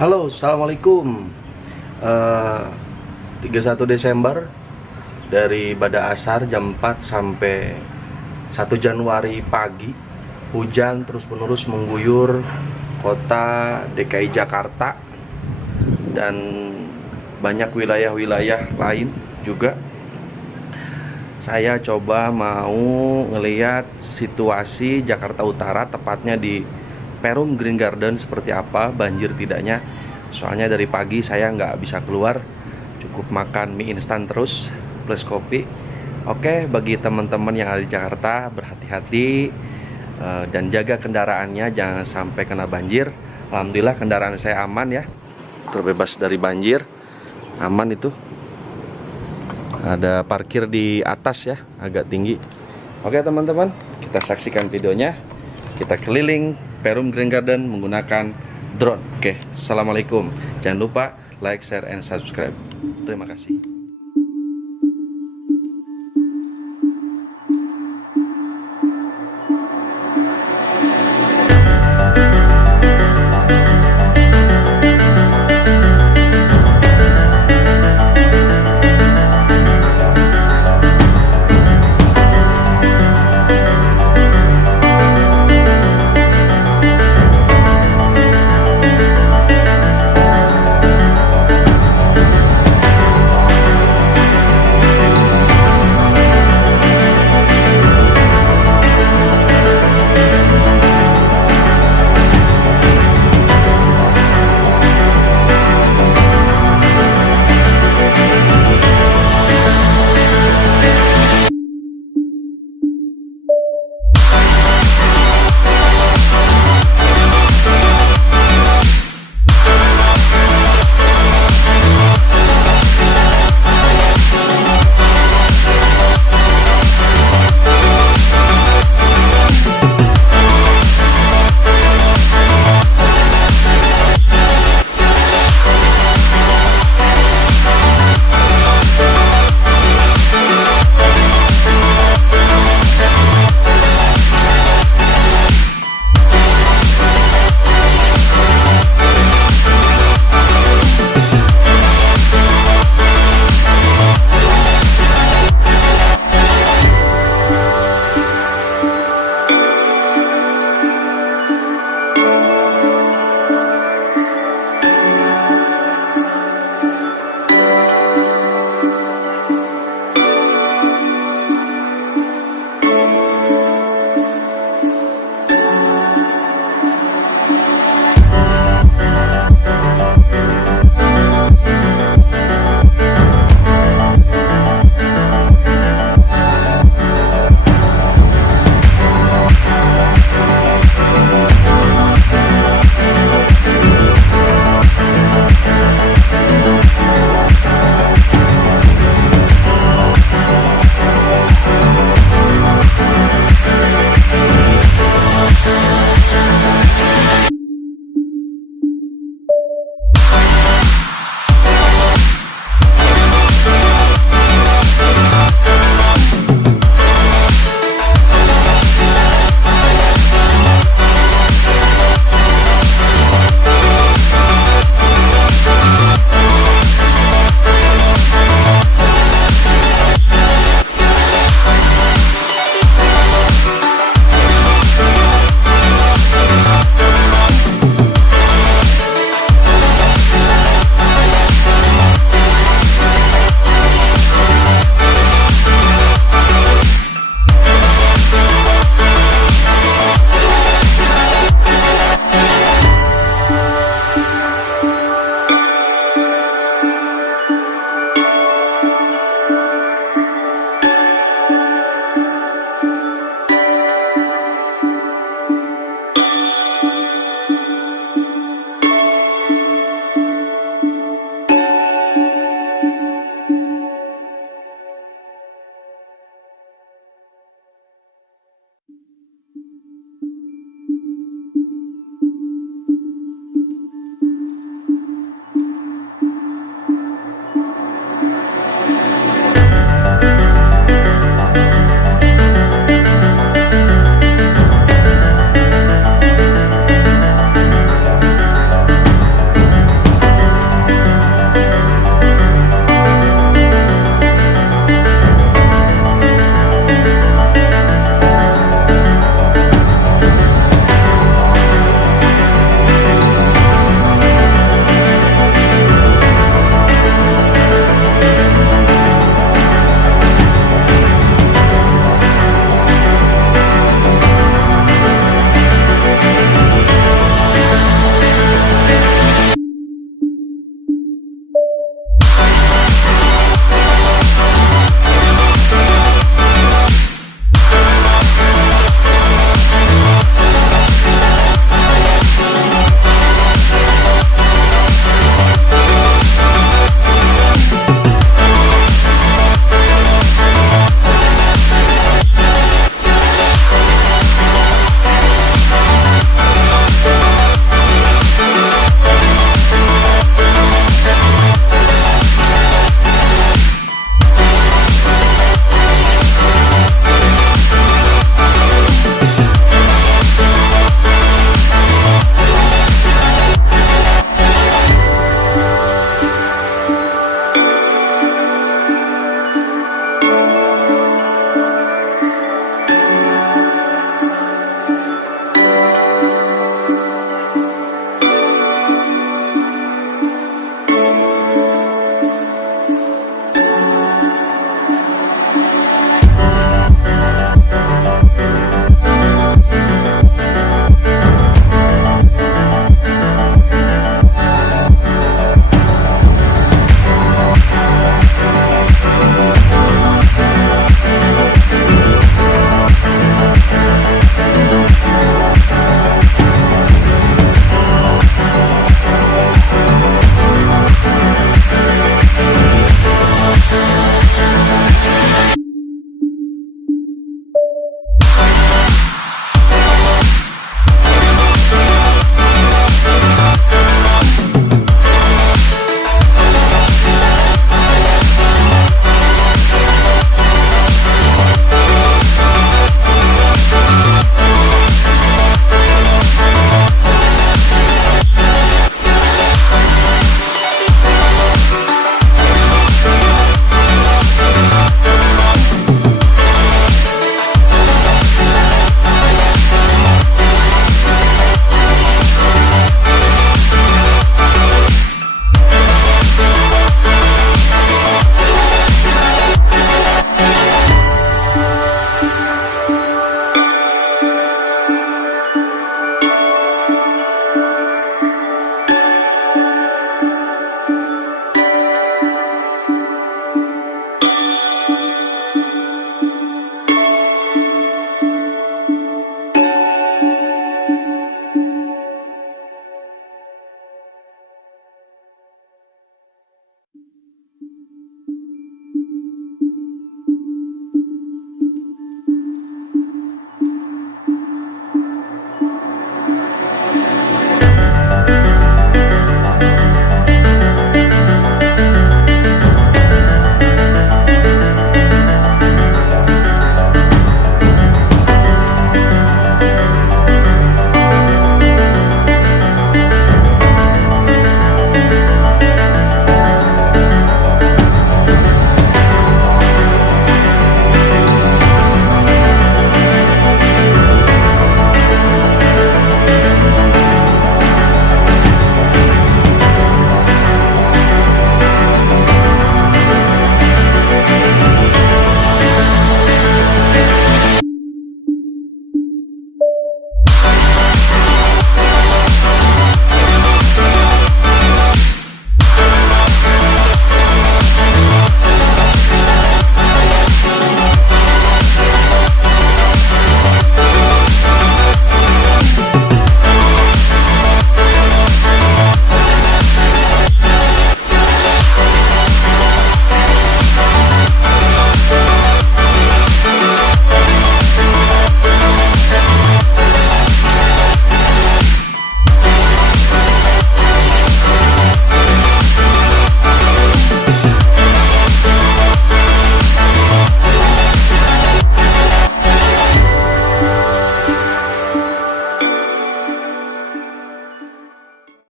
Halo, assalamualaikum. 31 Desember dari pada asar jam 4 sampai 1 Januari pagi, hujan terus-menerus mengguyur kota DKI Jakarta dan banyak wilayah-wilayah lain juga. Saya coba mau ngeliat situasi Jakarta Utara, tepatnya di Perum Green Garden seperti apa, banjir tidaknya. Soalnya dari pagi saya nggak bisa keluar, cukup makan mie instan terus plus kopi. Oke, bagi teman-teman yang ada di Jakarta, berhati-hati dan jaga kendaraannya, jangan sampai kena banjir. Alhamdulillah kendaraan saya aman ya, terbebas dari banjir, aman itu. Ada parkir di atas ya, agak tinggi. Oke teman-teman, kita saksikan videonya. Kita keliling Perum Green Garden menggunakan drone. Oke, assalamualaikum. Jangan lupa like, share, and subscribe. Terima kasih.